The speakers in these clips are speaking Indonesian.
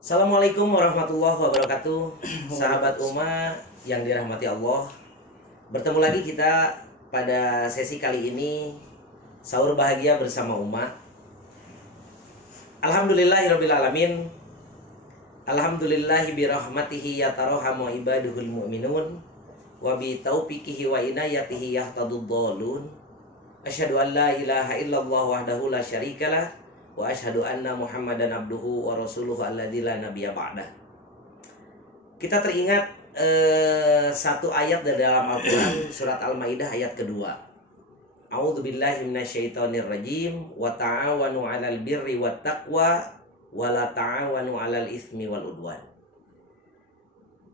Assalamualaikum warahmatullahi wabarakatuh. Sahabat Uma yang dirahmati Allah, bertemu lagi kita pada sesi kali ini, sahur bahagia bersama Uma. Alhamdulillahirrabbilalamin. Alhamdulillahi birahmatihi yatarohamu ibaduhul mu'minun, wa bi taufiqihi wa inayatihi yahtadud dhalun. Asyhadu an la ilaha illallah wahdahu la syarikalah, wa asyhadu anna Muhammadan abduhu wa rasuluhu alladzi la nabiyya ba'dah. Kita teringat satu ayat dari dalam Al-Qur'an, surat Al-Maidah ayat kedua. A'udzubillahi minasyaitonir rajim, wa ta'awanu 'alal birri wat taqwa wa la ta'awanu 'alal itsmi wal udwan.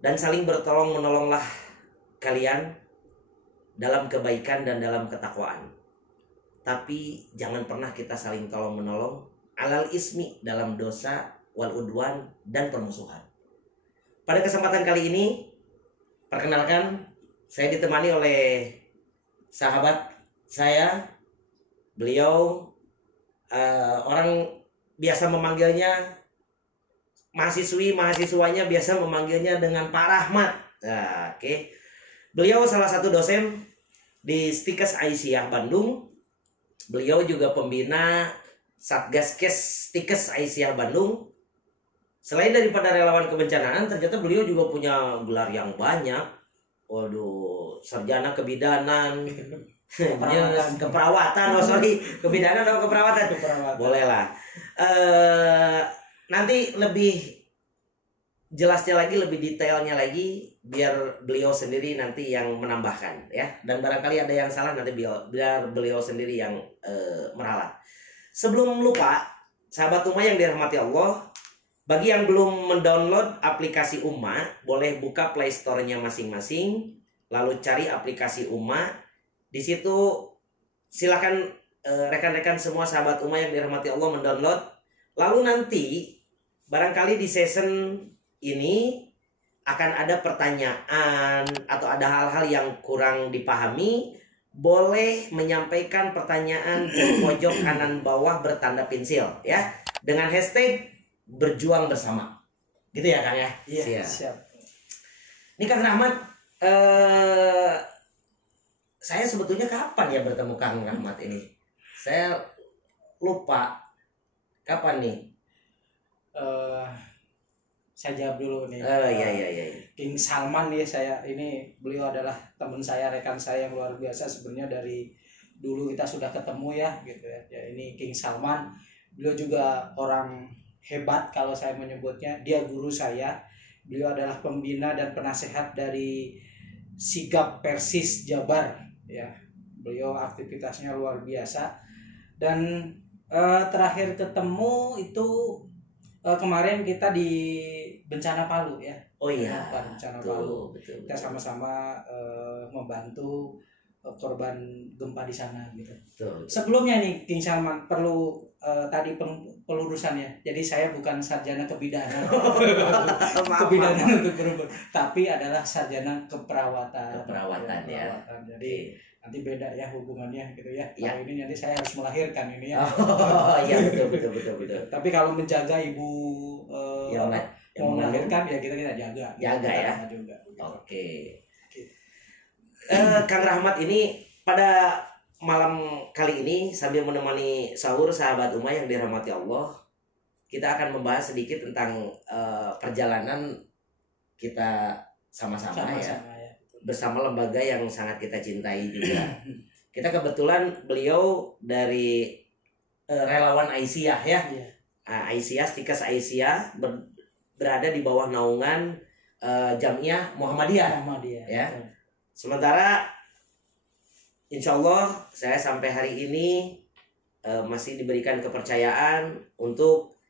Dan saling bertolong menolonglah kalian dalam kebaikan dan dalam ketakwaan. Tapi jangan pernah kita saling tolong menolong alal ismi, dalam dosa, wal udwan, dan permusuhan. Pada kesempatan kali ini, perkenalkan, saya ditemani oleh sahabat saya. Beliau orang biasa memanggilnya, mahasiswanya biasa memanggilnya dengan Pak Rahmat. Nah, oke. Beliau salah satu dosen di Stikes Aisyah Bandung. Beliau juga pembina Satgas Kes Stikes Aisyah Bandung. Selain daripada relawan kebencanaan, ternyata beliau juga punya gelar yang banyak. Waduh, sarjana kebidanan, keperawatan, kebidanan atau keperawatan? Boleh lah. Nanti lebih jelasnya lagi, lebih detailnya lagi, biar beliau sendiri nanti yang menambahkan ya. Dan barangkali ada yang salah, nanti biar beliau sendiri yang meralat. Sebelum lupa, sahabat Uma yang dirahmati Allah, bagi yang belum mendownload aplikasi Uma, boleh buka Play Store-nya masing-masing, lalu cari aplikasi Uma. Di situ silakan rekan-rekan semua sahabat Uma yang dirahmati Allah mendownload. Lalu nanti barangkali di season ini akan ada pertanyaan atau ada hal-hal yang kurang dipahami, boleh menyampaikan pertanyaan di pojok kanan bawah bertanda pensil ya, dengan hashtag berjuang bersama, gitu ya Kang ya. Iya, siap. Ini Kang Rahmat, saya sebetulnya kapan ya bertemu Kang Rahmat ini? Saya lupa kapan nih. Saya jawab dulu nih. Iya. King Salman ya, beliau adalah teman saya, rekan saya yang luar biasa sebenarnya. Dari dulu kita sudah ketemu ya gitu ya. Ya, ini King Salman. Beliau juga orang hebat kalau saya menyebutnya. Dia guru saya. Beliau adalah pembina dan penasehat dari Sigap Persis Jabar ya. Beliau aktivitasnya luar biasa. Dan terakhir ketemu itu kemarin kita di bencana Palu ya. Oh iya, bencana Palu. Betul. Kita sama-sama membantu korban gempa di sana gitu. Betul. Sebelumnya nih King Salman perlu tadi pelurusannya. Jadi saya bukan sarjana kebidanan. Kebidanan untuk perempuan, tapi adalah sarjana keperawatan. Keperawatan ya. Jadi nanti beda ya hubungannya gitu ya. Kalau ini nanti saya harus melahirkan ini ya. Oh iya, betul. Tapi kalau menjaga ibu yang mau melahirkan ya kita jaga. Jaga ya. Juga. Oke. Kang Rahmat ini pada malam kali ini sambil menemani sahur sahabat Uma yang dirahmati Allah, kita akan membahas sedikit tentang perjalanan kita sama-sama ya. Bersama lembaga yang sangat kita cintai juga. Kita kebetulan beliau dari relawan Aisyah ya. Aisyah, Stikes Aisyah berada di bawah naungan Jamiah Muhammadiyah. Ya. Sementara insya Allah saya sampai hari ini masih diberikan kepercayaan untuk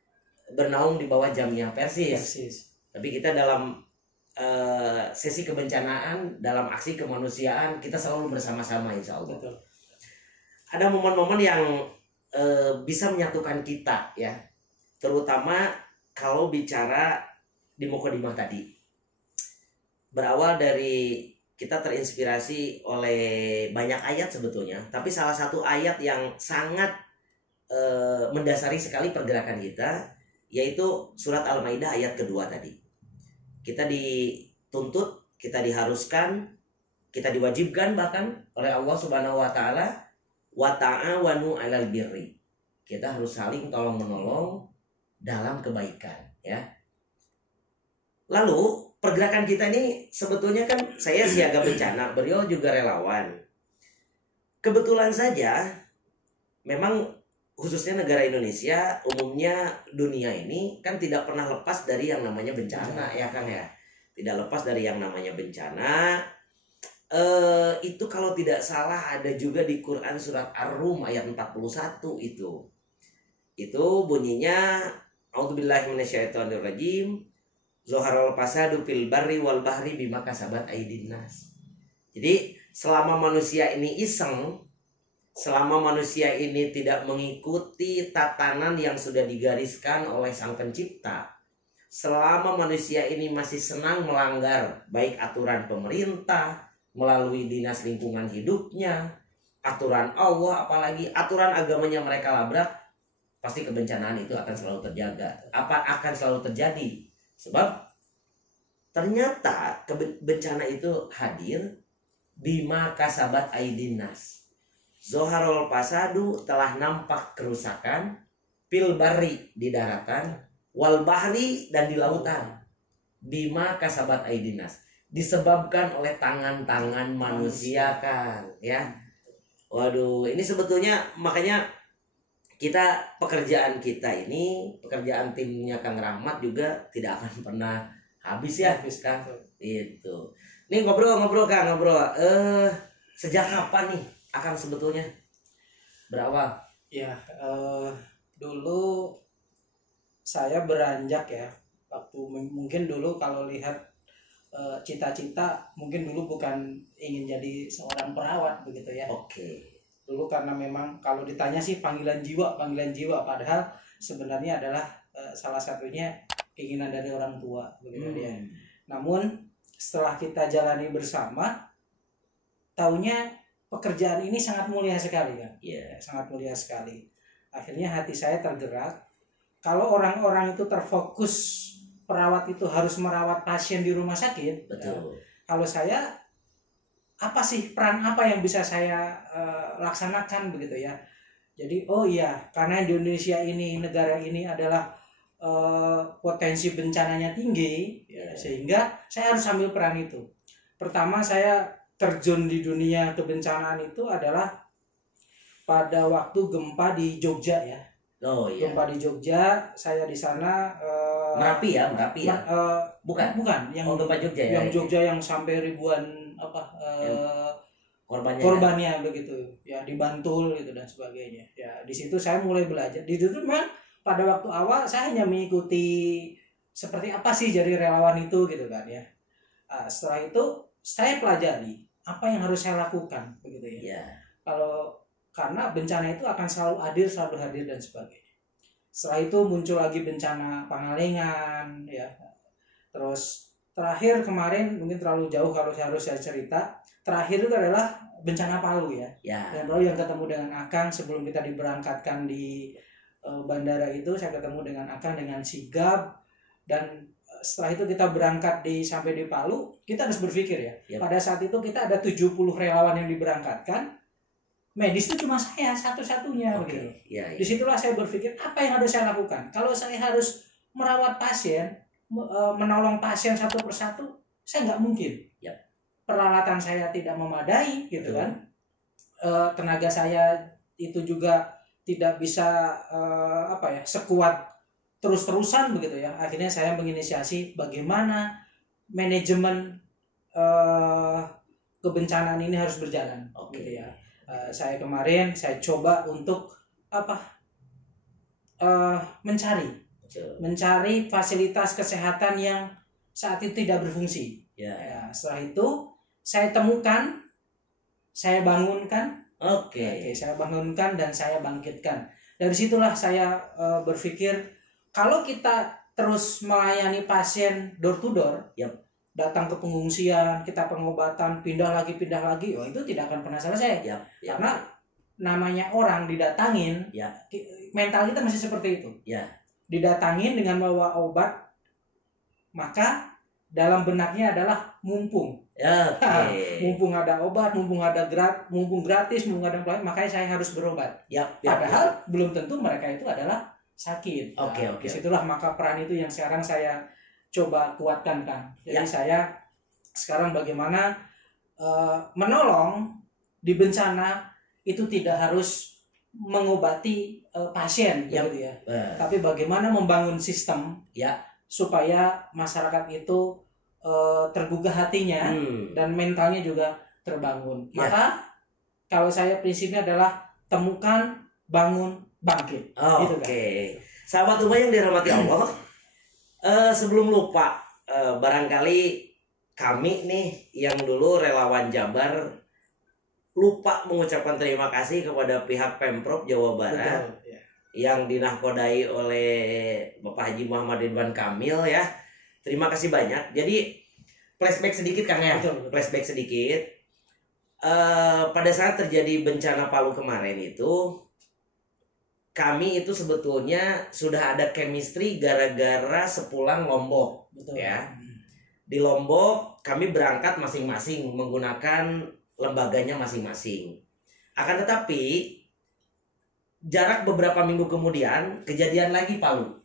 bernaung di bawah Jamiah Persis. Tapi kita dalam sesi kebencanaan, dalam aksi kemanusiaan, kita selalu bersama-sama insya Allah. Betul. Ada momen-momen yang bisa menyatukan kita ya, terutama kalau bicara di Mukodimah tadi. Berawal dari kita terinspirasi oleh banyak ayat sebetulnya, tapi salah satu ayat yang sangat mendasari sekali pergerakan kita, yaitu surat Al-Maidah ayat kedua tadi. Kita dituntut, kita diharuskan, kita diwajibkan bahkan oleh Allah Subhanahu wa taala, wa ta'awanu 'alal birri. Kita harus saling tolong menolong dalam kebaikan, ya. Lalu pergerakan kita ini sebetulnya kan saya siaga bencana, beliau juga relawan. Kebetulan saja memang khususnya negara Indonesia, umumnya dunia ini kan tidak pernah lepas dari yang namanya bencana, ya Kang ya. Tidak lepas dari yang namanya bencana. Itu kalau tidak salah ada juga di Quran surat Ar-Rum ayat 41 itu. Itu bunyinya A'udzubillahi minasyaitonirrajim. Zoharul fasadu fil barri wal bahri bima kasabat aydin nas. Jadi selama manusia ini iseng, selama manusia ini tidak mengikuti tatanan yang sudah digariskan oleh Sang Pencipta, selama manusia ini masih senang melanggar baik aturan pemerintah melalui dinas lingkungan hidupnya, aturan Allah, apalagi aturan agamanya mereka labrak, pasti kebencanaan itu akan selalu terjaga. Akan selalu terjadi. Sebab ternyata bencana itu hadir bima kasabat aydin nas. Zoharul fasadu telah nampak kerusakan fil barri di daratan, wal bahri dan di lautan. Bima kasabat aydin nas, disebabkan oleh tangan-tangan manusia kan, ya. Waduh, ini sebetulnya makanya kita pekerjaan kita ini, pekerjaan timnya Kang Rahmat juga tidak akan pernah habis ya, Kang. Itu. Nih ngobrol Kang, sejak kapan nih Akang sebetulnya berawal? Ya, dulu saya beranjak ya, waktu mungkin dulu kalau lihat cita-cita, mungkin dulu bukan ingin jadi seorang perawat begitu ya. Oke. Dulu karena memang kalau ditanya sih panggilan jiwa, padahal sebenarnya adalah salah satunya keinginan dari orang tua begitu dia. Namun setelah kita jalani bersama, taunya pekerjaan ini sangat mulia sekali kan. Yeah. Sangat mulia sekali. Akhirnya hati saya tergerak. Kalau orang-orang itu terfokus perawat itu harus merawat pasien di rumah sakit. Betul. Kalau saya, apa sih peran apa yang bisa saya laksanakan begitu ya. Jadi oh iya, karena Indonesia ini, negara ini adalah potensi bencananya tinggi, ya, sehingga saya harus ambil peran itu. Pertama saya terjun di dunia kebencanaan itu adalah pada waktu gempa di Jogja ya. Oh iya. Gempa di Jogja, saya di sana. Merapi ya. Bukan. Yang gempa Jogja ya. Yang Jogja yang sampai ribuan korbannya begitu ya, di Bantul gitu dan sebagainya ya. Di situ saya mulai belajar. Di situ memang pada waktu awal saya hanya mengikuti seperti apa sih jadi relawan itu gitu kan ya. Setelah itu saya pelajari apa yang harus saya lakukan begitu ya. Karena bencana itu akan selalu hadir dan sebagainya. Setelah itu muncul lagi bencana Pangalengan ya. Terus terakhir kemarin, mungkin terlalu jauh kalau harus saya cerita, terakhir itu adalah bencana Palu ya. Dan Palu yang ketemu dengan Akang sebelum kita diberangkatkan di bandara itu, saya ketemu dengan Akang dengan sigap, dan setelah itu kita berangkat sampai di Palu, kita harus berpikir ya. Pada saat itu kita ada 70 relawan yang diberangkatkan, medis itu cuma saya satu-satunya begitu. Disitulah saya berpikir apa yang harus saya lakukan. Kalau saya harus merawat pasien, menolong pasien satu persatu, saya nggak mungkin. Peralatan saya tidak memadai gitu kan. Tenaga saya itu juga tidak bisa sekuat terus-terusan begitu ya. Akhirnya saya menginisiasi bagaimana manajemen kebencanaan ini harus berjalan. Gitu ya. Saya kemarin saya coba untuk mencari fasilitas kesehatan yang saat itu tidak berfungsi. Ya, setelah itu saya temukan, saya bangunkan. Saya bangunkan dan saya bangkitkan. Dari situlah saya berpikir, kalau kita terus melayani pasien door to door, datang ke pengungsian, kita pengobatan, pindah lagi, itu tidak akan pernah selesai. Karena namanya orang didatangin, mental kita masih seperti itu. didatangin dengan bawa obat, maka dalam benaknya adalah mumpung. Mumpung ada obat, mumpung gratis, mumpung ada pelayanan, makanya saya harus berobat. Padahal belum tentu mereka itu adalah sakit. Disitulah maka peran itu yang sekarang saya coba kuatkan, Kang. Jadi saya sekarang bagaimana menolong di bencana itu tidak harus mengobati pasien gitu ya. Tapi bagaimana membangun sistem supaya masyarakat itu tergugah hatinya dan mentalnya juga terbangun. Maka kalau saya prinsipnya adalah temukan, bangun, bangkit. Gitu, Sahabat Ummah yang dirahmati Allah, sebelum lupa, barangkali kami nih yang dulu relawan Jabar lupa mengucapkan terima kasih kepada pihak Pemprov Jawa Barat. Yang dinahkodai oleh Bapak Haji Muhammad Ridwan Kamil ya. Terima kasih banyak. Jadi flashback sedikit Kang ya. Flashback sedikit. Pada saat terjadi bencana Palu kemarin itu, kami itu sebetulnya sudah ada chemistry gara-gara sepulang Lombok. Ya. Di Lombok kami berangkat masing-masing menggunakan lembaganya masing-masing. Akan tetapi jarak beberapa minggu kemudian kejadian lagi Palu.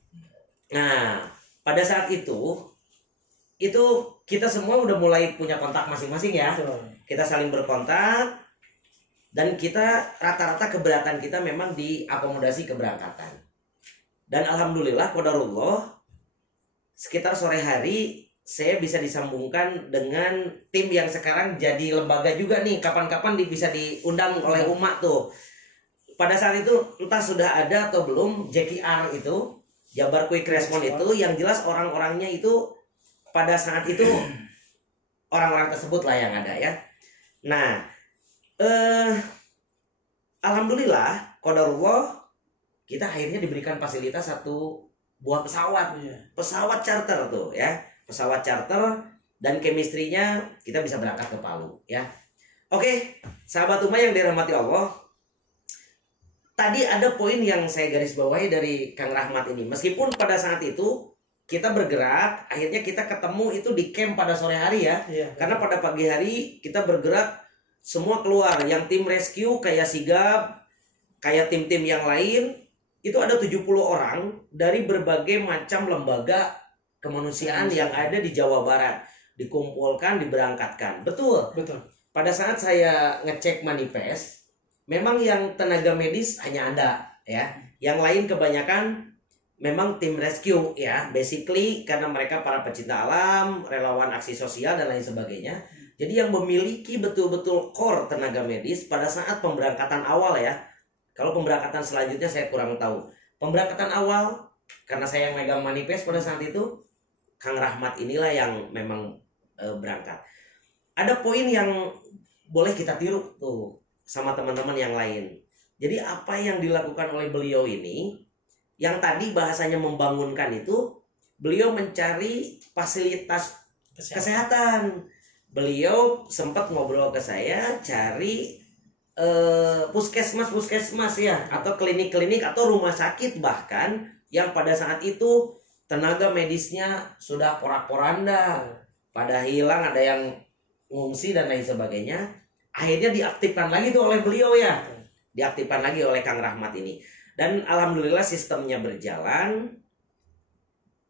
Nah, pada saat itu kita semua udah mulai punya kontak masing-masing ya. Kita saling berkontak dan kita rata-rata keberatan kita memang diakomodasi keberangkatan. Dan alhamdulillah qadarullah sekitar sore hari saya bisa disambungkan dengan tim yang sekarang jadi lembaga juga nih. Kapan-kapan bisa diundang oleh umat tuh. Pada saat itu entah sudah ada atau belum JKR itu, Jabar Quick Response itu, yang jelas orang-orangnya itu pada saat itu orang-orang tersebut lah yang ada ya. Nah, alhamdulillah qadarullah kita akhirnya diberikan fasilitas satu buah pesawat. Pesawat charter tuh ya. Pesawat charter dan chemistry-nya kita bisa berangkat ke Palu ya. Oke, sahabat Ummah yang dirahmati Allah. Tadi ada poin yang saya garis bawahi dari Kang Rahmat ini. Meskipun pada saat itu kita bergerak, akhirnya kita ketemu itu di camp pada sore hari ya. Karena pada pagi hari kita bergerak semua keluar. Yang tim rescue kayak sigap, kayak tim-tim yang lain, itu ada 70 orang dari berbagai macam lembaga kemanusiaan yang ada di Jawa Barat. Dikumpulkan, diberangkatkan. Betul. Pada saat saya ngecek manifest, memang yang tenaga medis hanya Anda ya. Yang lain kebanyakan memang tim rescue ya. Basically karena mereka para pecinta alam, relawan aksi sosial dan lain sebagainya. Jadi yang memiliki betul-betul core tenaga medis pada saat pemberangkatan awal ya. Kalau pemberangkatan selanjutnya saya kurang tahu. Pemberangkatan awal karena saya yang megang manifest pada saat itu, Kang Rahmat inilah yang memang berangkat. Ada poin yang boleh kita tiru tuh sama teman-teman yang lain. Jadi apa yang dilakukan oleh beliau ini, yang tadi bahasanya membangunkan itu, beliau mencari fasilitas kesehatan. Beliau sempat ngobrol ke saya cari puskesmas ya, atau klinik-klinik atau rumah sakit bahkan yang pada saat itu tenaga medisnya sudah porak-poranda, pada hilang, ada yang ngungsi dan lain sebagainya. Akhirnya diaktifkan lagi tuh oleh beliau ya. Diaktifkan lagi oleh Kang Rahmat ini. Dan alhamdulillah sistemnya berjalan.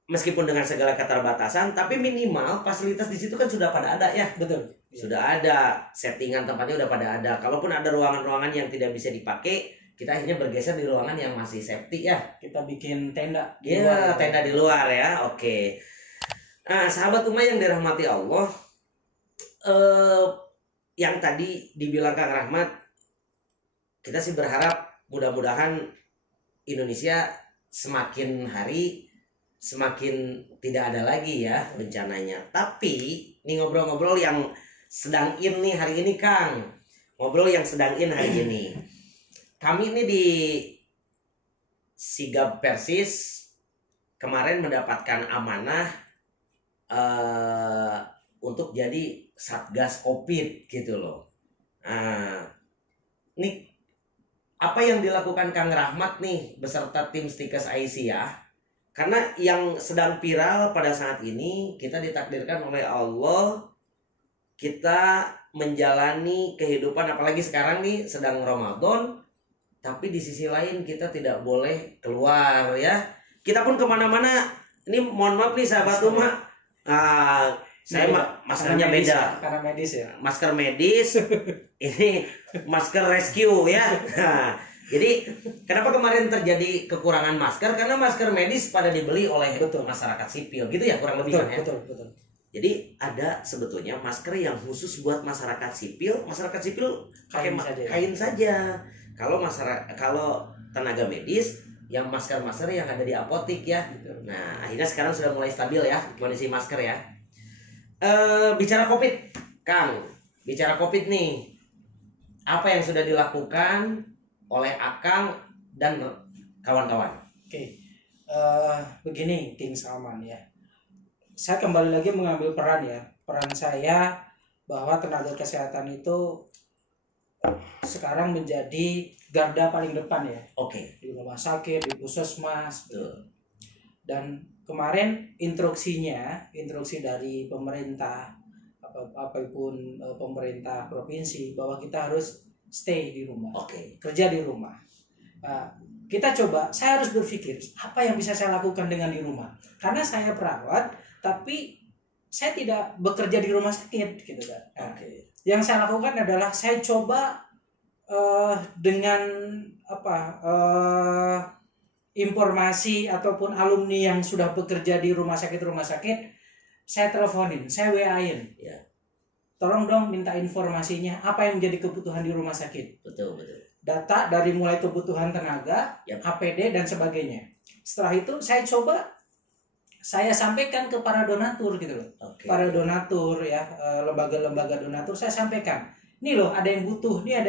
Meskipun dengan segala keterbatasan, tapi minimal fasilitas di situ kan sudah pada ada ya. Betul. Sudah ada, settingan tempatnya udah pada ada. Kalaupun ada ruangan-ruangan yang tidak bisa dipakai, kita akhirnya bergeser di ruangan yang masih safety ya. Kita bikin tenda. Iya, tenda di luar ya. Oke. Nah, sahabat Ummah yang dirahmati Allah, yang tadi dibilang Kang Rahmat, kita sih berharap mudah-mudahan Indonesia semakin hari semakin tidak ada lagi ya bencananya. Tapi ini ngobrol-ngobrol yang sedang in nih hari ini Kang. Ngobrol yang sedang in hari ini. Kami ini di Sigap Persis kemarin mendapatkan amanah untuk jadi Satgas Covid gitu loh. Nah, ini apa yang dilakukan Kang Rahmat nih beserta tim Stikes Aisyah Karena yang sedang viral pada saat ini, kita ditakdirkan oleh Allah, kita menjalani kehidupan, apalagi sekarang nih sedang Ramadan, tapi di sisi lain kita tidak boleh keluar ya. Kita pun kemana-mana, ini mohon maaf nih sahabat rumah, saya maskernya beda. Karena medis ya. Masker medis, ini masker rescue ya. Nah, jadi kenapa kemarin terjadi kekurangan masker? Karena masker medis pada dibeli oleh masyarakat sipil, gitu ya kurang lebih kan ya. Betul. Jadi ada sebetulnya masker yang khusus buat masyarakat sipil. Masyarakat sipil pakai kain saja. Kalau tenaga medis yang masker yang ada di apotik ya. Nah, akhirnya sekarang sudah mulai stabil ya kondisi masker ya. Bicara COVID, Kang. Bicara COVID nih. Apa yang sudah dilakukan oleh Akang dan kawan-kawan? Oke. Begini King Salman ya. Saya kembali lagi mengambil peran ya. Peran saya bahwa tenaga kesehatan itu sekarang menjadi garda paling depan ya. Oke. Di rumah sakit, di puskesmas. Dan kemarin instruksi dari pemerintah apapun pemerintah provinsi bahwa kita harus stay di rumah. Oke. Kerja di rumah. Saya harus berpikir apa yang bisa saya lakukan dengan di rumah. Karena saya perawat, tapi saya tidak bekerja di rumah sakit gitu kan. Yang saya lakukan adalah saya coba dengan informasi ataupun alumni yang sudah bekerja di rumah sakit, saya teleponin, saya WA-in. Ya. Tolong dong minta informasinya, apa yang menjadi kebutuhan di rumah sakit. Betul. Data dari mulai kebutuhan tenaga, APD dan sebagainya. Setelah itu saya sampaikan ke para donatur gitu loh. Para donatur ya, lembaga-lembaga donatur saya sampaikan. Nih loh, ada yang butuh ya,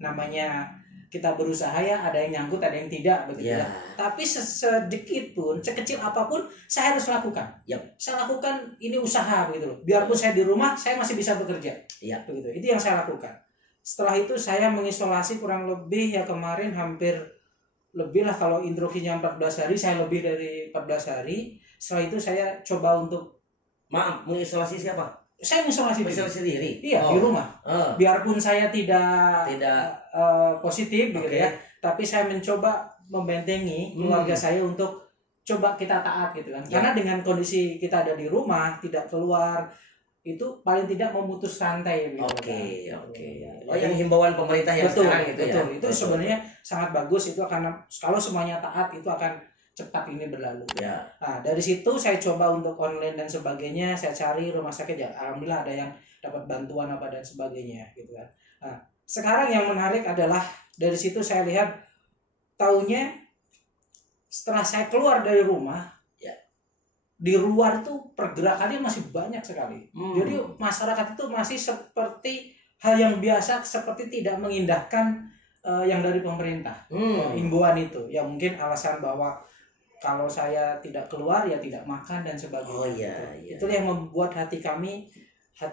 namanya kita berusaha ya, ada yang nyangkut, ada yang tidak begitu ya. Tapi sedikit pun, sekecil apapun saya harus lakukan. Saya lakukan ini usaha begitu loh. Biarpun saya di rumah, saya masih bisa bekerja. Begitu. Itu yang saya lakukan. Setelah itu saya mengisolasi kurang lebih ya kemarin hampir lebih lah, kalau instruksinya 14 hari, saya lebih dari 14 hari. Setelah itu saya coba untuk mengisolasi siapa? Saya mengisolasi diri. Iya, di rumah. Biarpun saya tidak positif begitu ya, tapi saya mencoba membentengi keluarga saya untuk coba kita taat gitu kan. Karena dengan kondisi kita ada di rumah, tidak keluar, itu paling tidak memutus rantai gitu. Oke. Yang himbauan pemerintah yang sekarang gitu ya. Itu sebenarnya sangat bagus, itu akan kalau semuanya taat itu akan cepat ini berlalu. Nah, dari situ saya coba untuk online dan sebagainya, saya cari rumah sakit ya, alhamdulillah ada yang dapat bantuan apa dan sebagainya gitu kan. Nah, sekarang yang menarik adalah dari situ saya lihat taunya setelah saya keluar dari rumah, di luar itu pergerakannya masih banyak sekali. Jadi masyarakat itu masih seperti hal yang biasa, seperti tidak mengindahkan yang dari pemerintah. Himbauan itu ya, mungkin alasan bahwa kalau saya tidak keluar ya tidak makan dan sebagainya. Itulah yang membuat hati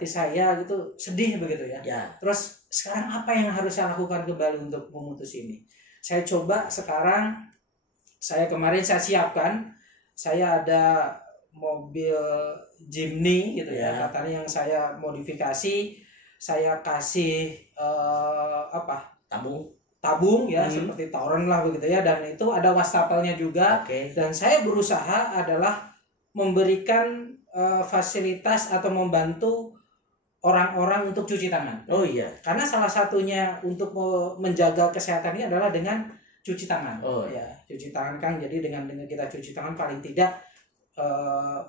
saya gitu sedih begitu ya. Terus sekarang apa yang harus saya lakukan kembali untuk memutus ini? Saya coba sekarang, kemarin saya siapkan, saya ada mobil Jimny gitu ya, katanya yang saya modifikasi, saya kasih tabung ya, seperti Tauron lah begitu ya, dan itu ada wastafelnya juga. Dan saya berusaha adalah memberikan fasilitas atau membantu orang-orang untuk cuci tangan. Karena salah satunya untuk menjaga kesehatan ini adalah dengan cuci tangan. Cuci tangan Kang. Jadi dengan kita cuci tangan paling tidak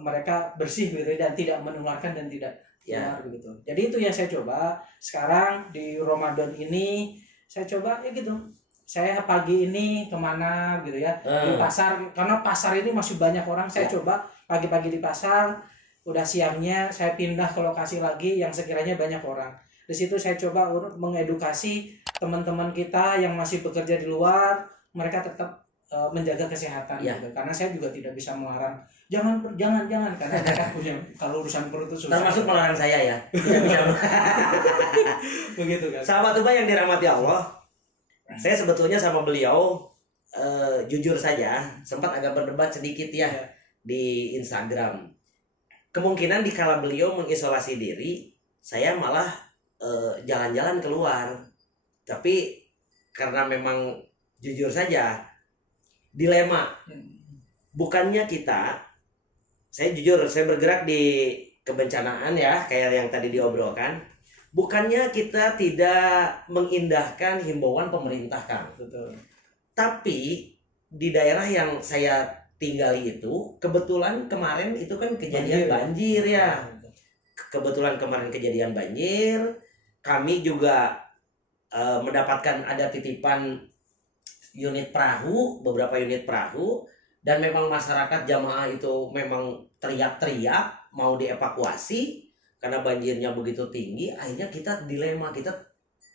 mereka bersih gitu dan tidak menularkan dan tidak keluar begitu. Jadi itu yang saya coba sekarang di Ramadan ini. Saya coba ya gitu. Saya pagi ini kemana gitu ya, di pasar, karena pasar ini masih banyak orang. Saya coba pagi-pagi di pasar, udah siangnya saya pindah ke lokasi lagi yang sekiranya banyak orang. Di situ saya coba mengedukasi teman-teman kita yang masih bekerja di luar, mereka tetap menjaga kesehatan gitu. Karena saya juga tidak bisa melarang jangan karena mereka punya, kalau urusan perut itu susah. Termasuk melarang saya ya. Begitu kan. Sahabat Ubah yang dirahmati Allah, saya sebetulnya sama beliau jujur saja sempat agak berdebat sedikit ya di Instagram. Kemungkinan dikala beliau mengisolasi diri, saya malah jalan-jalan keluar. Tapi karena memang jujur saja dilema. Bukannya saya jujur, saya bergerak di kebencanaan ya, kayak yang tadi diobrolkan. Bukannya kita tidak mengindahkan himbauan pemerintah, Kang. Betul. Tapi di daerah yang saya tinggali itu kebetulan kemarin itu kan kejadian banjir ya. Kebetulan kemarin kejadian banjir, kami juga mendapatkan ada titipan unit perahu, beberapa unit perahu, dan memang masyarakat jamaah itu memang teriak-teriak mau dievakuasi karena banjirnya begitu tinggi. Akhirnya kita dilema, kita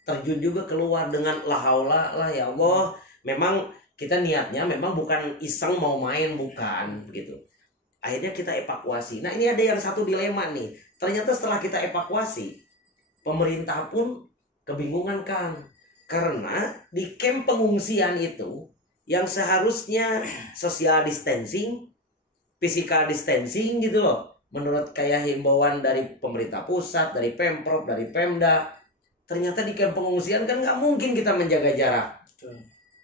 terjun juga keluar dengan la haula lah ya Allah. Memang kita niatnya memang bukan iseng mau main, bukan gitu. Akhirnya kita evakuasi. Nah, ini ada yang satu dilema nih. Ternyata setelah kita evakuasi, pemerintah pun kebingungan, Kang. Karena di camp pengungsian itu yang seharusnya social distancing, physical distancing gitu loh. Menurut kayak himbauan dari pemerintah pusat, dari Pemprov, dari Pemda. Ternyata di camp pengungsian kan nggak mungkin kita menjaga jarak.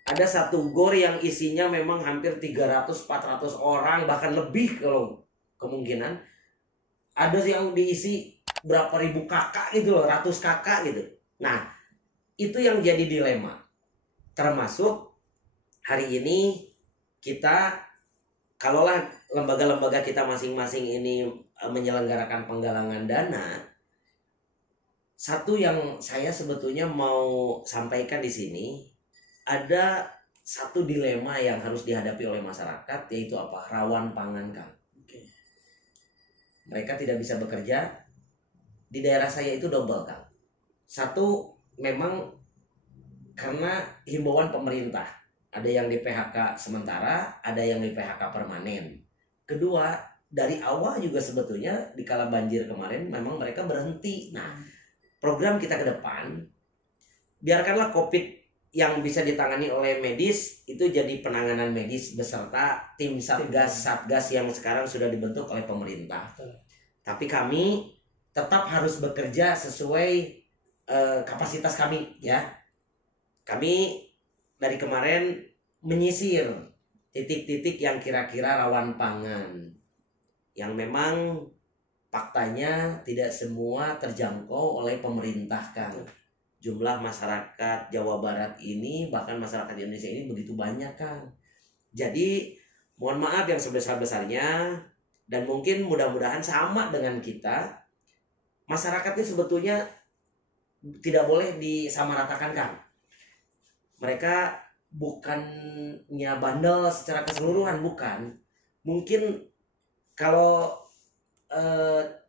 Ada satu gor yang isinya memang hampir 300-400 orang, bahkan lebih kalau kemungkinan. Ada yang diisi berapa ribu kakak gitu loh, ratus kakak gitu. Nah, itu yang jadi dilema. Termasuk hari ini kita, kalaulah lembaga-lembaga kita masing-masing ini menyelenggarakan penggalangan dana, satu yang saya sebetulnya mau sampaikan di sini, ada satu dilema yang harus dihadapi oleh masyarakat, yaitu apa? Rawan pangan, Kang. Mereka tidak bisa bekerja. Di daerah saya itu double, Kang. Satu, memang karena himbauan pemerintah. Ada yang di PHK sementara, ada yang di PHK permanen. Kedua, dari awal juga sebetulnya di kala banjir kemarin memang mereka berhenti. Nah, program kita ke depan, biarkanlah COVID yang bisa ditangani oleh medis itu jadi penanganan medis beserta tim satgas yang sekarang sudah dibentuk oleh pemerintah. Tapi kami tetap harus bekerja sesuai kapasitas kami ya. Kami dari kemarin menyisir titik-titik yang kira-kira rawan pangan, yang memang faktanya tidak semua terjangkau oleh pemerintah, Kang. Jumlah masyarakat Jawa Barat ini, bahkan masyarakat Indonesia ini begitu banyak, Kang. Jadi mohon maaf yang sebesar-besarnya, dan mungkin mudah-mudahan sama dengan kita, masyarakatnya sebetulnya tidak boleh disamaratakan, Kang. Mereka bukannya bandel secara keseluruhan, bukan. Mungkin kalau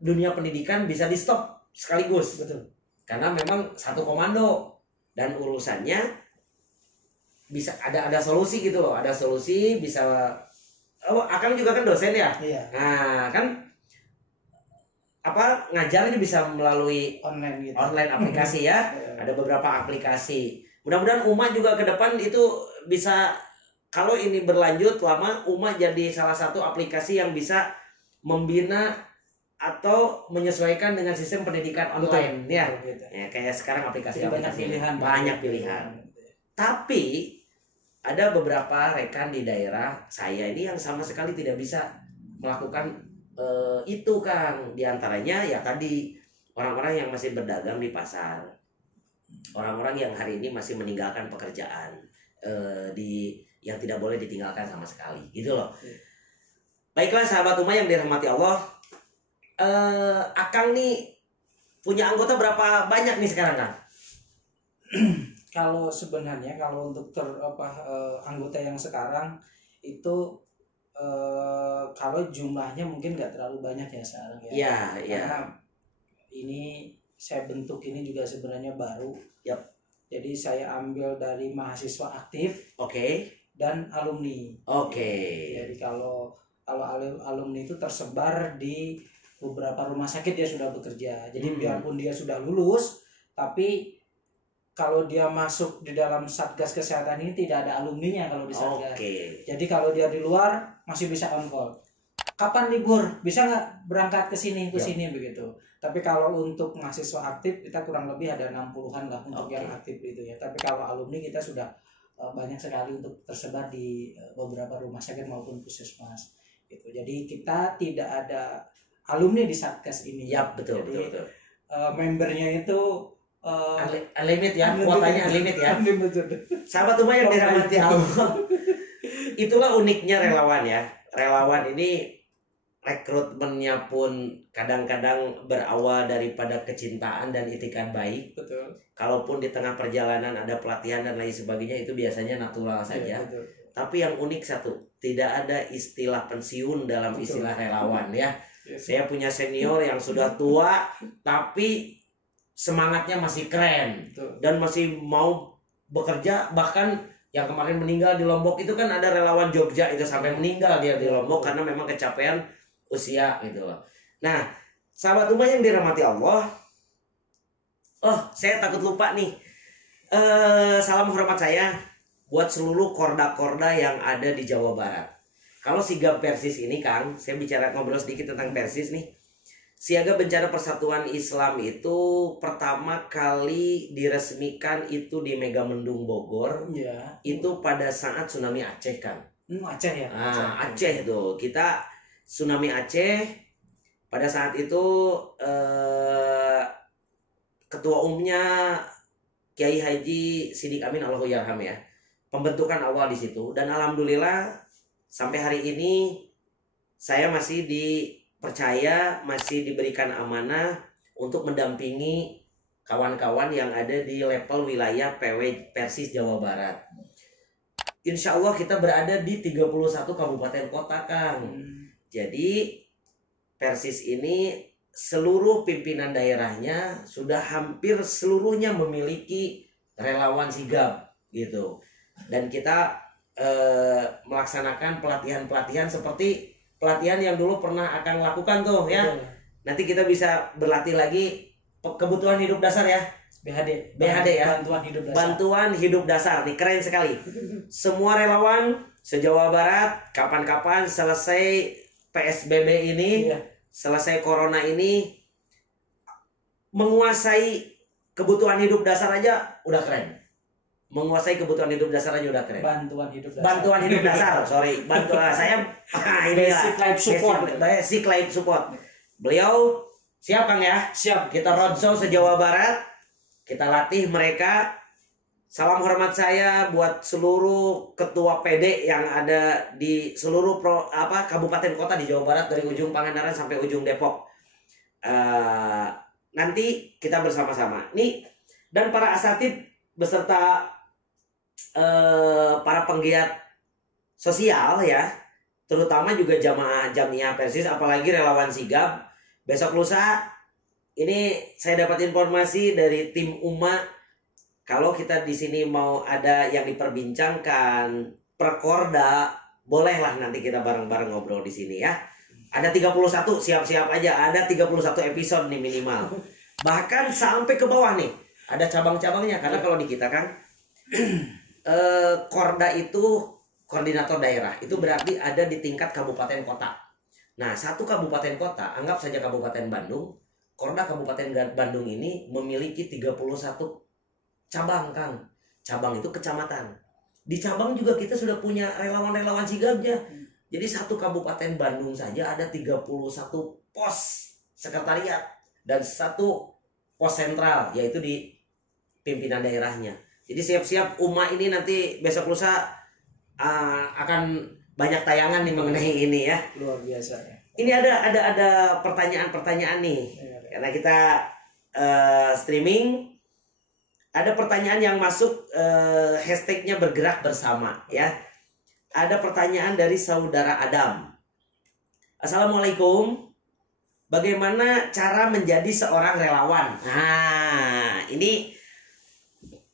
dunia pendidikan bisa di stop sekaligus. Betul. Karena memang satu komando dan urusannya bisa ada solusi gitu loh, ada solusi bisa. Akang juga kan dosen ya. Iya. Nah kan apa ngajarnya bisa melalui online gitu. Online aplikasi ya. Ada beberapa aplikasi. Mudah-mudahan Uma juga ke depan itu bisa, kalau ini berlanjut lama, Uma jadi salah satu aplikasi yang bisa membina atau menyesuaikan dengan sistem pendidikan online. Betul, ya. Betul. Ya kayak sekarang aplikasi-aplikasi banyak pilihan. Tapi ada beberapa rekan di daerah saya ini yang sama sekali tidak bisa melakukan itu, Kang. Di antaranya ya tadi orang-orang yang masih berdagang di pasar, orang-orang yang hari ini masih meninggalkan pekerjaan yang tidak boleh ditinggalkan sama sekali, gitu loh. Baiklah sahabat Uma yang dirahmati Allah, Akang nih punya anggota berapa banyak nih sekarang, Kang? Kalau sebenarnya kalau untuk anggota yang sekarang itu kalau jumlahnya mungkin nggak terlalu banyak ya sekarang ya. Iya. Karena ini saya bentuk ini juga sebenarnya baru. Yap. Jadi saya ambil dari mahasiswa aktif. Oke. Dan alumni. Oke. Jadi kalau alumni itu tersebar di beberapa rumah sakit dia sudah bekerja. Jadi biarpun dia sudah lulus, tapi kalau dia masuk di dalam Satgas Kesehatan ini tidak ada alumninya kalau di Satgas. Oke. Jadi kalau dia di luar masih bisa on call. Kapan libur? Bisa nggak berangkat ke sini begitu. Tapi kalau untuk mahasiswa aktif kita kurang lebih ada 60-an lah untuk yang aktif itu ya. Tapi kalau alumni kita sudah banyak sekali untuk tersebar di beberapa rumah sakit maupun puskesmas gitu. Jadi kita tidak ada alumni di Satgas ini. Ya, betul. Jadi, membernya itu unlimited ya, kuotanya unlimited ya. Sahabat Ummah yang dirahmati Allah. Itulah uniknya relawan ya. Relawan ini rekrutmennya pun kadang-kadang berawal daripada kecintaan dan itikat baik. Betul. Kalaupun di tengah perjalanan ada pelatihan dan lain sebagainya, itu biasanya natural saja. Betul. Tapi yang unik satu, tidak ada istilah pensiun dalam istilah relawan ya. Saya punya senior yang sudah tua tapi semangatnya masih keren. Betul. Dan masih mau bekerja. Bahkan yang kemarin meninggal di Lombok itu kan ada relawan Jogja itu sampai meninggal dia di Lombok karena memang kecapean usia gitu loh. Nah, sahabat Ummah yang dirahmati Allah, saya takut lupa nih. Salam hormat saya buat seluruh korda-korda yang ada di Jawa Barat. Kalau Sigap Persis ini Kang, saya ngobrol sedikit tentang Persis nih. Siaga Bencana Persatuan Islam itu pertama kali diresmikan itu di Megamendung Bogor. Ya. Itu pada saat tsunami Aceh Kang. Aceh ya. Aceh tuh. Kita tsunami Aceh pada saat itu ketua umumnya Kiai Haji Sidik Amin Allahyarham ya. Pembentukan awal di situ dan alhamdulillah sampai hari ini saya masih dipercaya, masih diberikan amanah untuk mendampingi kawan-kawan yang ada di level wilayah PW Persis Jawa Barat. Insya Allah kita berada di 31 kabupaten kota Kang. Jadi Persis ini seluruh pimpinan daerahnya sudah hampir seluruhnya memiliki relawan sigap gitu. Dan kita melaksanakan pelatihan-pelatihan seperti pelatihan yang dulu pernah akan lakukan tuh ya. Nanti kita bisa berlatih lagi kebutuhan hidup dasar ya. BHD ya. Bantuan hidup dasar. Nih keren sekali. Semua relawan se-Jawa Barat kapan-kapan selesai PSBB ini, selesai corona ini, menguasai kebutuhan hidup dasar aja udah keren. Menguasai kebutuhan hidup dasar aja udah keren. Bantuan hidup dasar. Bantuan saya basic life support. Beliau siap Kang ya? Siap. Kita roadshow se-Jawa Barat. Kita latih mereka. Salam hormat saya buat seluruh ketua PD yang ada di seluruh kabupaten kota di Jawa Barat dari ujung Pangandaran sampai ujung Depok. Nanti kita bersama-sama. Nih dan para asatid beserta para penggiat sosial ya, terutama juga jamaah Jamiah Persis, apalagi relawan sigap. Besok lusa ini saya dapat informasi dari tim Ummah kalau kita di sini mau ada yang diperbincangkan perkorda, bolehlah nanti kita bareng-bareng ngobrol di sini ya. Ada 31, siap-siap aja, ada 31 episode nih minimal. Bahkan sampai ke bawah nih, ada cabang-cabangnya karena kalau di kita kan Korda itu koordinator daerah, itu berarti ada di tingkat kabupaten kota. Nah, satu kabupaten kota, anggap saja Kabupaten Bandung, Korda Kabupaten Bandung ini memiliki 31 cabang, Kang. Cabang itu kecamatan. Di cabang juga kita sudah punya relawan-relawan sigapnya. Jadi satu Kabupaten Bandung saja ada 31 pos sekretariat dan satu pos sentral, yaitu di pimpinan daerahnya. Jadi siap-siap Ummah ini nanti besok lusa akan banyak tayangan nih mengenai ini ya. Luar biasa ya. Ini ada pertanyaan-pertanyaan nih. Karena kita streaming, ada pertanyaan yang masuk, hashtagnya bergerak bersama ya. Ada pertanyaan dari saudara Adam. Assalamualaikum. Bagaimana cara menjadi seorang relawan? Nah, ini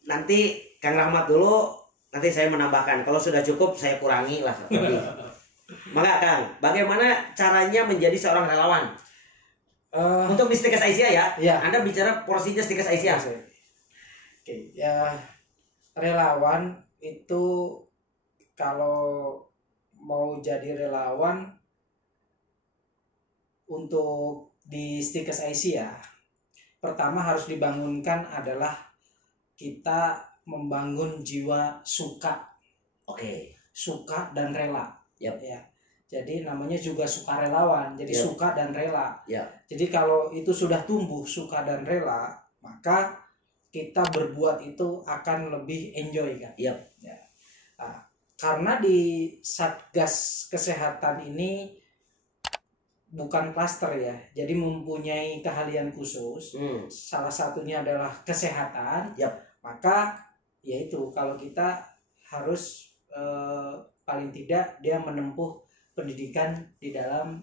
nanti Kang Rahmat dulu, nanti saya menambahkan. Kalau sudah cukup saya kurangi lah. Maka Kang, bagaimana caranya menjadi seorang relawan? Untuk di Stikes Aisyah ya, Anda bicara porsinya Stikes Aisyah. Oke, ya relawan itu kalau mau jadi relawan untuk di Stikers IC ya, pertama harus dibangunkan adalah kita membangun jiwa suka, suka dan rela. Yap. Ya. Jadi namanya juga sukarelawan. Jadi Yap. suka dan rela. Yap. Jadi kalau itu sudah tumbuh suka dan rela, maka kita berbuat itu akan lebih enjoy kan. Yap. Ya. Nah, karena di Satgas Kesehatan ini bukan klaster ya, jadi mempunyai keahlian khusus. Salah satunya adalah kesehatan. Yap. Maka yaitu kalau kita harus paling tidak dia menempuh pendidikan di dalam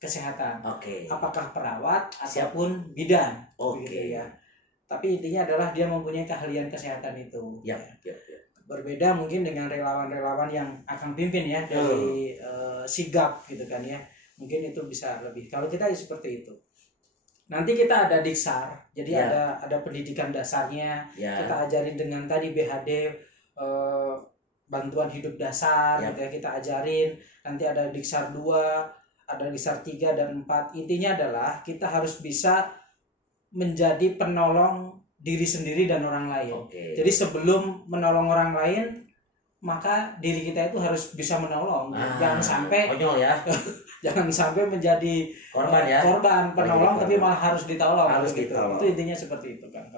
kesehatan. Apakah perawat ataupun bidan. Gitu ya. Tapi intinya adalah dia mempunyai keahlian kesehatan itu. Yap. Berbeda mungkin dengan relawan-relawan yang akan pimpin ya dari sigap gitu kan ya. Mungkin itu bisa lebih. Kalau kita seperti itu. Nanti kita ada diksar. Jadi ada pendidikan dasarnya. Kita ajarin dengan tadi BHD, bantuan hidup dasar gitu ya, kita ajarin. Nanti ada diksar 2, ada diksar 3 dan 4. Intinya adalah kita harus bisa menjadi penolong diri sendiri dan orang lain. Jadi sebelum menolong orang lain, maka diri kita itu harus bisa menolong. Jangan sampai konyol ya. Jangan sampai menjadi korban ya. Korban penolong tapi malah harus ditolong. Ditolong. Itu intinya seperti itu kan.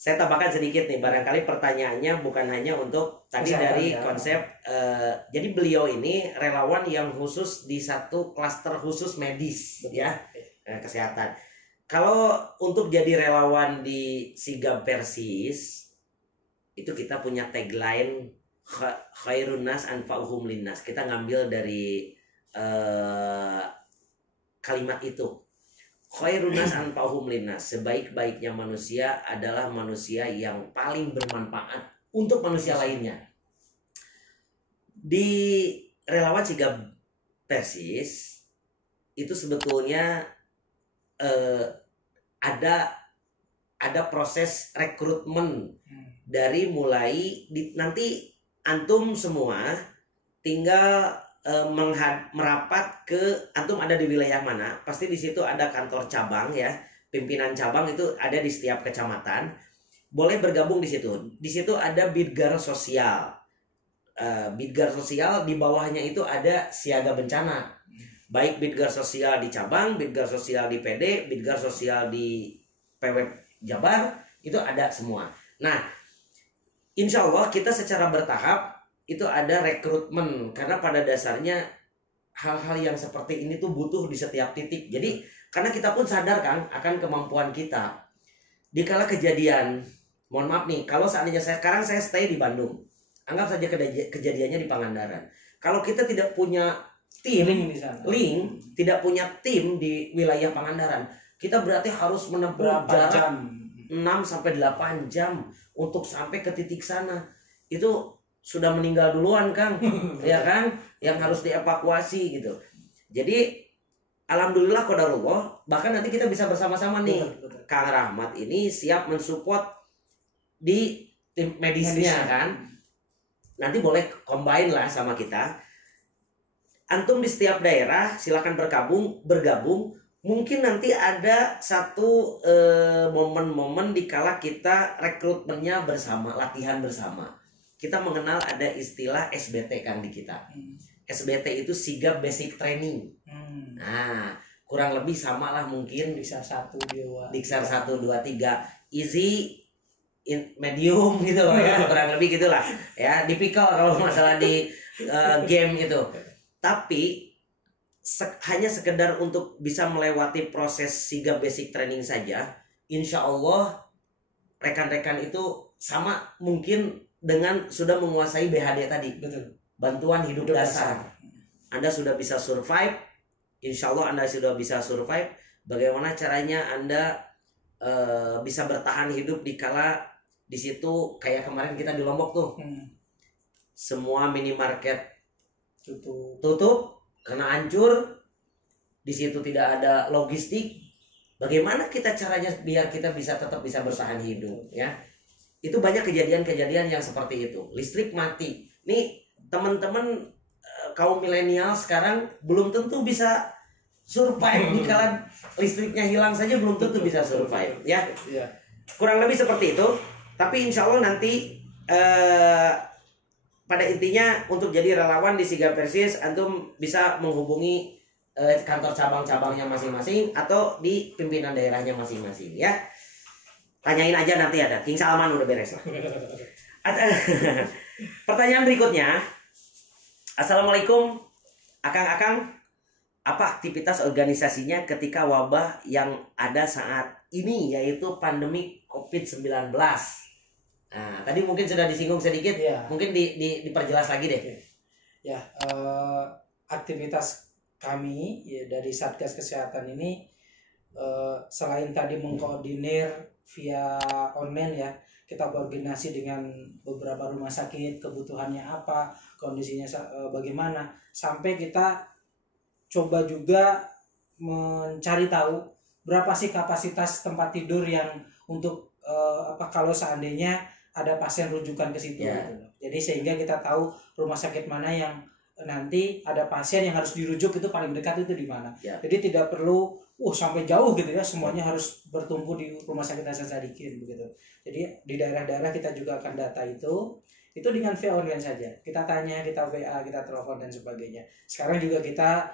Saya tambahkan sedikit nih, barangkali pertanyaannya bukan hanya untuk tadi kesehatan, dari konsep jadi beliau ini relawan yang khusus di satu klaster khusus medis. Betul. Ya, kesehatan. Kalau untuk jadi relawan di Sigap Persis itu kita punya tagline khairun nas anfa'uhum linnas. Kita ngambil dari kalimat itu. Khairun nas anfa'uhum linnas. Sebaik-baiknya manusia adalah manusia yang paling bermanfaat untuk manusia lainnya. Di relawan Sigap Persis itu sebetulnya ada proses rekrutmen dari mulai nanti antum semua tinggal merapat ke antum ada di wilayah mana, pasti di situ ada kantor cabang ya, pimpinan cabang itu ada di setiap kecamatan, boleh bergabung di situ. Di situ ada bidgar sosial, bidgar sosial di bawahnya itu ada siaga bencana. Baik bidgar sosial di cabang, bidgar sosial di PD, bidgar sosial di PW Jabar, itu ada semua. Nah, insya Allah kita secara bertahap itu ada rekrutmen. Karena pada dasarnya hal-hal yang seperti ini tuh butuh di setiap titik. Jadi, karena kita pun sadar kan akan kemampuan kita. Dikala kejadian, mohon maaf nih, kalau seandainya sekarang saya stay di Bandung, anggap saja kejadiannya di Pangandaran. Kalau kita tidak punya tidak punya tim di wilayah Pangandaran, kita berarti harus menempuh jarak 6-8 jam untuk sampai ke titik sana. Itu sudah meninggal duluan Kang. Ya kan, yang harus dievakuasi gitu. Jadi alhamdulillah qadarullah, bahkan nanti kita bisa bersama-sama nih. Kang Rahmat ini siap mensupport di tim medisnya kan. Nanti boleh combine lah sama kita. Antum di setiap daerah silakan bergabung. Mungkin nanti ada satu momen-momen dikala kita rekrutmennya bersama, latihan bersama. Kita mengenal ada istilah SBT kan di kita. SBT itu Sigap Basic Training. Nah, kurang lebih sama lah mungkin. Diksar 1, 2, 3. Easy, medium gitu ya. Kurang lebih gitulah. Ya, tipikal kalau masalah di game itu. Tapi hanya sekedar untuk bisa melewati proses Sigap Basic Training saja, insya Allah rekan-rekan itu sama mungkin dengan sudah menguasai BHD tadi. Betul. Bantuan hidup dasar. Anda sudah bisa survive, insya Allah Anda sudah bisa survive. Bagaimana caranya Anda bisa bertahan hidup dikala di situ kayak kemarin kita di Lombok tuh, semua minimarket tutup karena hancur. Di situ tidak ada logistik, Bagaimana kita caranya biar kita bisa tetap bisa bertahan hidup ya. Itu banyak kejadian-kejadian yang seperti itu. Listrik mati. Nih teman-teman kaum milenial sekarang belum tentu bisa survive di kala listriknya hilang saja belum tentu bisa survive ya. Kurang lebih seperti itu. Tapi insya Allah nanti pada intinya untuk jadi relawan di Sigap Persis antum bisa menghubungi kantor cabang-cabangnya masing-masing atau di pimpinan daerahnya masing-masing ya. Tanyain aja nanti ada. King Salman udah beres lah. Pertanyaan berikutnya. Assalamualaikum Akang-akang, apa aktivitas organisasinya ketika wabah yang ada saat ini yaitu pandemi COVID-19? Nah, tadi mungkin sudah disinggung sedikit, mungkin diperjelas lagi deh. Ya, aktivitas kami ya, dari Satgas Kesehatan ini selain tadi mengkoordinir via online ya, kita koordinasi dengan beberapa rumah sakit, kebutuhannya apa, kondisinya bagaimana, sampai kita coba juga mencari tahu berapa sih kapasitas tempat tidur yang untuk kalau seandainya ada pasien rujukan ke situ gitu. Jadi sehingga kita tahu rumah sakit mana yang nanti ada pasien yang harus dirujuk itu paling dekat itu di mana. Jadi tidak perlu sampai jauh gitu ya, semuanya harus bertumpu di rumah sakit Hasan Sadikin begitu. Jadi di daerah-daerah kita juga akan data itu dengan via online saja. Kita tanya, kita WA, kita telepon dan sebagainya. Sekarang juga kita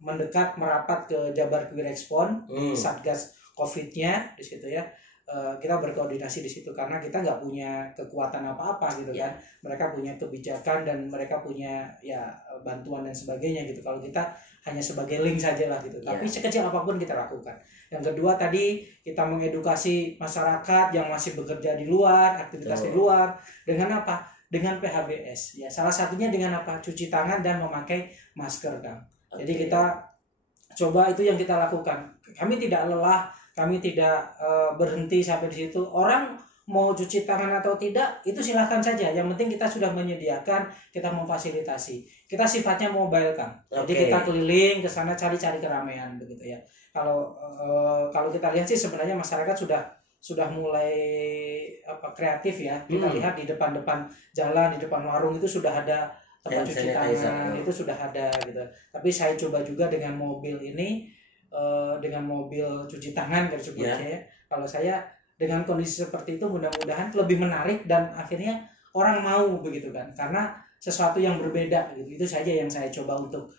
mendekat merapat ke Jabar Quick Respon, Satgas Covid-nya di situ ya. Kita berkoordinasi di situ karena kita nggak punya kekuatan apa-apa gitu kan. Mereka punya kebijakan dan mereka punya ya bantuan dan sebagainya gitu. Kalau kita hanya sebagai link saja lah gitu. Tapi sekecil apapun kita lakukan. Yang kedua tadi kita mengedukasi masyarakat yang masih bekerja di luar, aktivitas di luar dengan apa? Dengan PHBS. Ya salah satunya dengan apa? Cuci tangan dan memakai masker, Kang. Jadi kita coba itu yang kita lakukan. Kami tidak lelah, kami tidak berhenti sampai di situ. Orang mau cuci tangan atau tidak itu silahkan saja. Yang penting kita sudah menyediakan, kita memfasilitasi. Kita sifatnya mobile, Kang. Jadi kita keliling ke sana cari-cari keramaian begitu ya. Kalau kita lihat sih sebenarnya masyarakat sudah mulai kreatif ya. Kita lihat di depan-depan jalan, di depan warung itu sudah ada tempat cuci tangan, itu sudah ada gitu. Tapi saya coba juga dengan mobil ini, dengan mobil cuci tangan ya. Kalau saya dengan kondisi seperti itu mudah-mudahan lebih menarik dan akhirnya orang mau begitu kan, karena sesuatu yang berbeda gitu. Itu saja yang saya coba untuk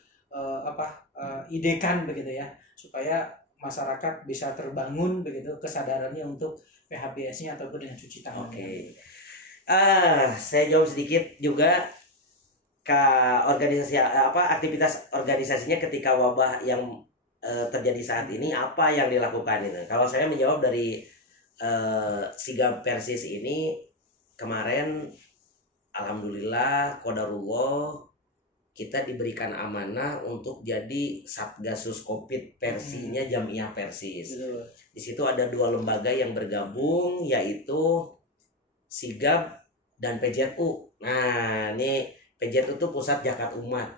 idekan begitu ya, supaya masyarakat bisa terbangun begitu kesadarannya untuk PHBS-nya ataupun dengan cuci tangan. Saya jawab sedikit juga ke organisasi aktivitas organisasinya ketika wabah yang terjadi saat ini, apa yang dilakukan itu. Kalau saya menjawab dari Sigap Persis ini, kemarin alhamdulillah qadarullah kita diberikan amanah untuk jadi Satgasus Covid versinya Jamiah Persis. Di situ ada 2 lembaga yang bergabung, yaitu Sigap dan PJTU. Nah, ini PJTU itu Pusat Zakat Umat.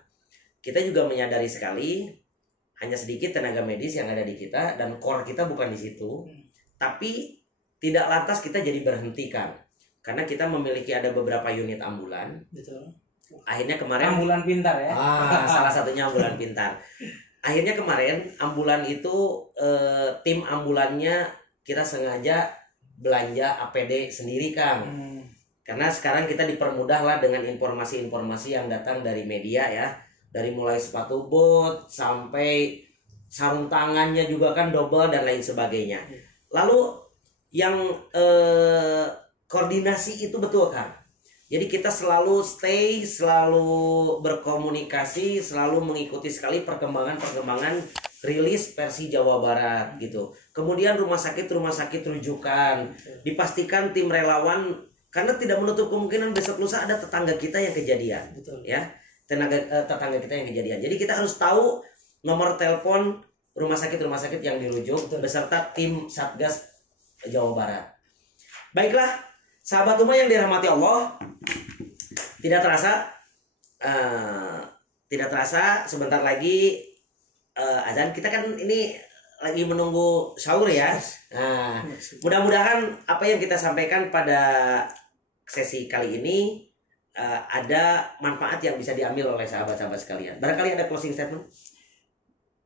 Kita juga menyadari sekali hanya sedikit tenaga medis yang ada di kita dan core kita bukan di situ. Tapi tidak lantas kita jadi berhentikan. Karena kita memiliki ada beberapa unit ambulan. Betul. Akhirnya kemarin ambulan pintar ya. Salah satunya ambulan pintar. Akhirnya kemarin ambulan itu tim ambulannya kita sengaja belanja APD sendiri, Kang. Karena sekarang kita dipermudah lah dengan informasi-informasi yang datang dari media ya. Dari mulai sepatu bot sampai sarung tangannya juga kan double dan lain sebagainya. Lalu yang koordinasi itu betul, Kang. Jadi kita selalu stay, selalu berkomunikasi, selalu mengikuti sekali perkembangan rilis versi Jawa Barat gitu. Kemudian rumah sakit rujukan, dipastikan tim relawan, karena tidak menutup kemungkinan besok lusa ada tetangga kita yang kejadian. Betul. Ya, tetangga kita yang kejadian. Jadi kita harus tahu nomor telepon rumah sakit yang dirujuk. Betul. Beserta tim Satgas Jawa Barat. Baiklah, sahabat Ummah yang dirahmati Allah, tidak terasa sebentar lagi azan. Kita kan ini lagi menunggu sahur ya. Nah, mudah-mudahan apa yang kita sampaikan pada sesi kali ini ada manfaat yang bisa diambil oleh sahabat-sahabat sekalian. Barangkali ada closing statement?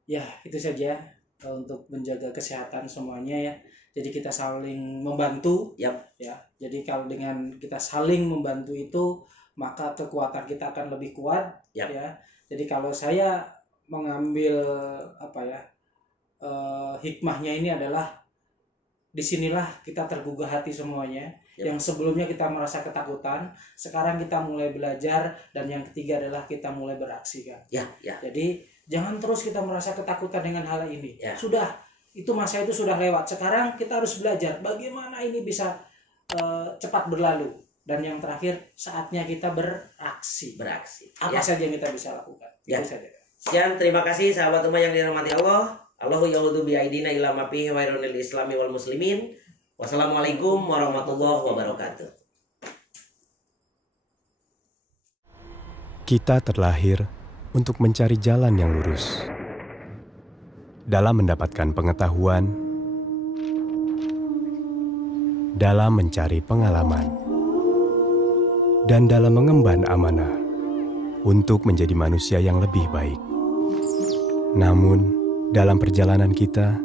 Ya, itu saja untuk menjaga kesehatan semuanya ya. Jadi kita saling membantu. Yap. Ya. Jadi kalau dengan kita saling membantu itu, maka kekuatan kita akan lebih kuat. Yap. Ya. Jadi kalau saya mengambil hikmahnya ini adalah disinilah kita tergugah hati semuanya. Yep. Yang sebelumnya kita merasa ketakutan, sekarang kita mulai belajar, dan yang ketiga adalah kita mulai beraksi kan. Ya. Jadi jangan terus kita merasa ketakutan dengan hal ini. Ya. Sudah, itu masa itu sudah lewat. Sekarang kita harus belajar bagaimana ini bisa cepat berlalu. Dan yang terakhir, saatnya kita beraksi. Apa saja yang kita bisa lakukan. Ya. Itu saja. Sekian, terima kasih sahabat umat yang dirahmati Allah. Allahu ya'udzu bi'aidina ila ma fihi wairunil islami wal muslimin. Wassalamualaikum warahmatullahi wabarakatuh. Kita terlahir untuk mencari jalan yang lurus. Dalam mendapatkan pengetahuan, dalam mencari pengalaman, dan dalam mengemban amanah untuk menjadi manusia yang lebih baik. Namun, dalam perjalanan kita,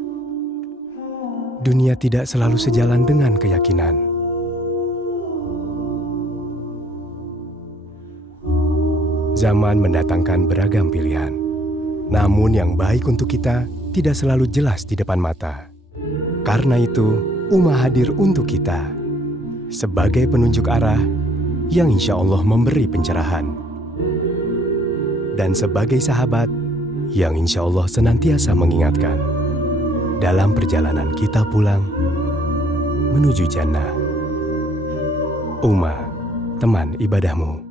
dunia tidak selalu sejalan dengan keyakinan. Zaman mendatangkan beragam pilihan, namun yang baik untuk kita tidak selalu jelas di depan mata. Karena itu, Ummah hadir untuk kita sebagai penunjuk arah yang insya Allah memberi pencerahan, dan sebagai sahabat yang insya Allah senantiasa mengingatkan dalam perjalanan kita pulang menuju jannah. Ummah, teman ibadahmu.